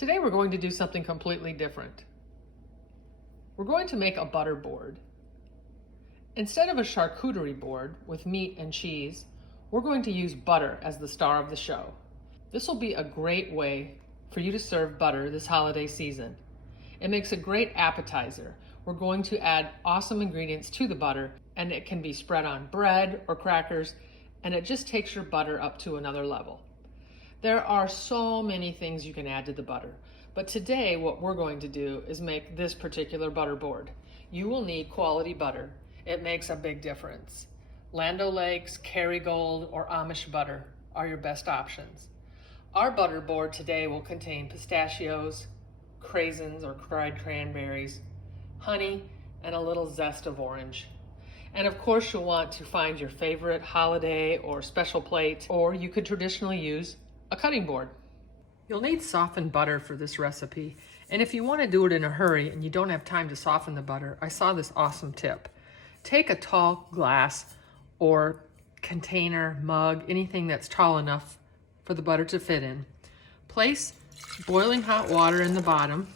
Today we're going to do something completely different. We're going to make a butter board. Instead of a charcuterie board with meat and cheese, we're going to use butter as the star of the show. This will be a great way for you to serve butter this holiday season. It makes a great appetizer. We're going to add awesome ingredients to the butter, and it can be spread on bread or crackers, and it just takes your butter up to another level. There are so many things you can add to the butter, but today what we're going to do is make this particular butter board. You will need quality butter. It makes a big difference. Land O'Lakes, Kerrygold, or Amish butter are your best options. Our butter board today will contain pistachios, craisins or dried cranberries, honey, and a little zest of orange. And of course you'll want to find your favorite holiday or special plate, or you could traditionally use a cutting board. You'll need softened butter for this recipe, and if you want to do it in a hurry and you don't have time to soften the butter, I saw this awesome tip. Take a tall glass or container, mug, anything that's tall enough for the butter to fit in. Place boiling hot water in the bottom.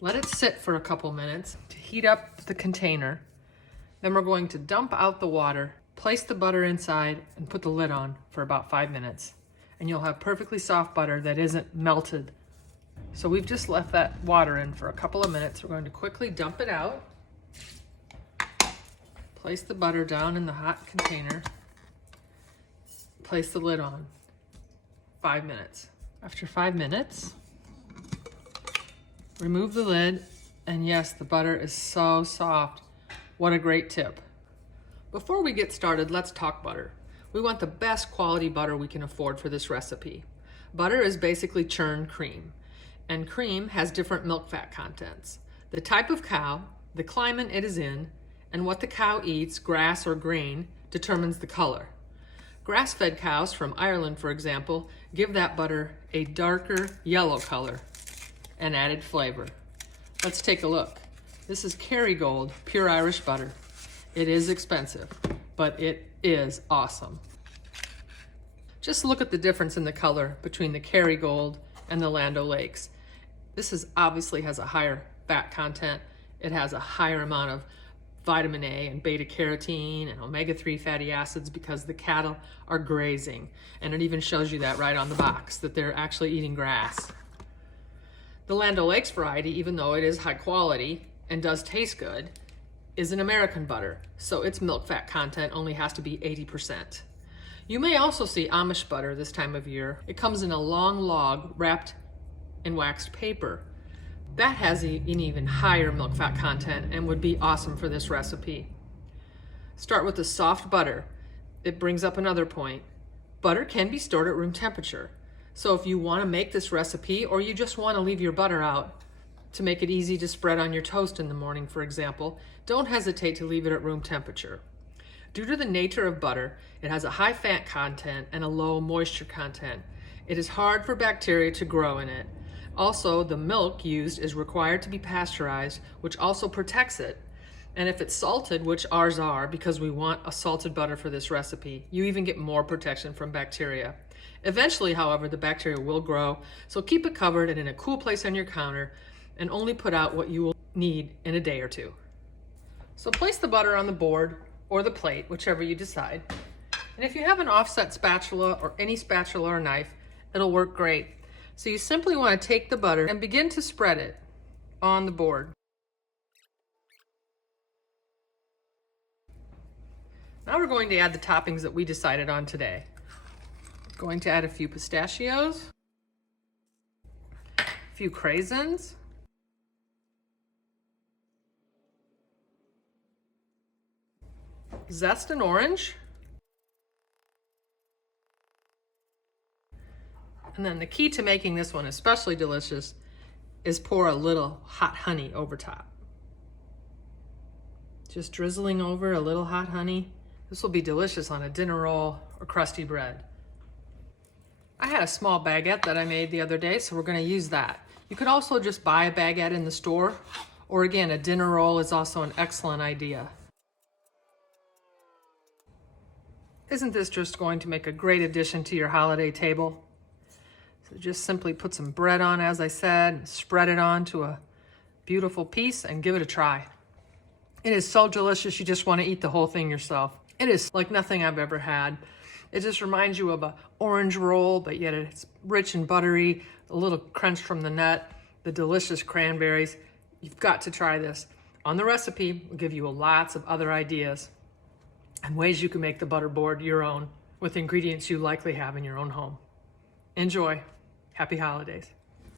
Let it sit for a couple minutes to heat up the container. Then we're going to dump out the water, place the butter inside, and put the lid on for about 5 minutes. And you'll have perfectly soft butter that isn't melted. So we've just left that water in for a couple of minutes. We're going to quickly dump it out. Place the butter down in the hot container. Place the lid on. 5 minutes. After 5 minutes, remove the lid, and yes, the butter is so soft. What a great tip. Before we get started, let's talk butter. We want the best quality butter we can afford for this recipe. Butter is basically churned cream, and cream has different milk fat contents. The type of cow, the climate it is in, and what the cow eats, grass or grain, determines the color. Grass-fed cows from Ireland, for example, give that butter a darker yellow color and added flavor. Let's take a look. This is Kerrygold pure Irish butter. It is expensive, but it is awesome. Just look at the difference in the color between the Kerrygold and the Land O'Lakes. This obviously has a higher fat content. It has a higher amount of vitamin A and beta carotene and omega-3 fatty acids because the cattle are grazing. And it even shows you that right on the box, that they're actually eating grass. The Land O'Lakes variety, even though it is high quality and does taste good, is an American butter, so its milk fat content only has to be 80%. You may also see Amish butter this time of year. It comes in a long log wrapped in waxed paper. That has an even higher milk fat content and would be awesome for this recipe. Start with the soft butter. It brings up another point. Butter can be stored at room temperature. So if you want to make this recipe, or you just want to leave your butter out to make it easy to spread on your toast in the morning, for example, don't hesitate to leave it at room temperature. Due to the nature of butter, it has a high fat content and a low moisture content. It is hard for bacteria to grow in it. Also, the milk used is required to be pasteurized, which also protects it. And if it's salted, which ours are because we want a salted butter for this recipe, you even get more protection from bacteria. Eventually, however, the bacteria will grow, so keep it covered and in a cool place on your counter, and only put out what you will need in a day or two. So place the butter on the board or the plate, whichever you decide. And if you have an offset spatula or any spatula or knife, it'll work great. So you simply want to take the butter and begin to spread it on the board. Now we're going to add the toppings that we decided on today. Going to add a few pistachios, a few craisins, zest and orange, and then the key to making this one especially delicious is pour a little hot honey over top. Just drizzling over a little hot honey. This will be delicious on a dinner roll or crusty bread. I had a small baguette that I made the other day, so we're going to use that. You could also just buy a baguette in the store, or again, a dinner roll is also an excellent idea. Isn't this just going to make a great addition to your holiday table? So just simply put some bread on, as I said, spread it onto a beautiful piece and give it a try. It is so delicious, you just want to eat the whole thing yourself. It is like nothing I've ever had. It just reminds you of an orange roll, but yet it's rich and buttery, a little crunch from the nut, the delicious cranberries. You've got to try this. On the recipe, we'll give you lots of other ideas and ways you can make the butter board your own with ingredients you likely have in your own home. Enjoy. Happy holidays.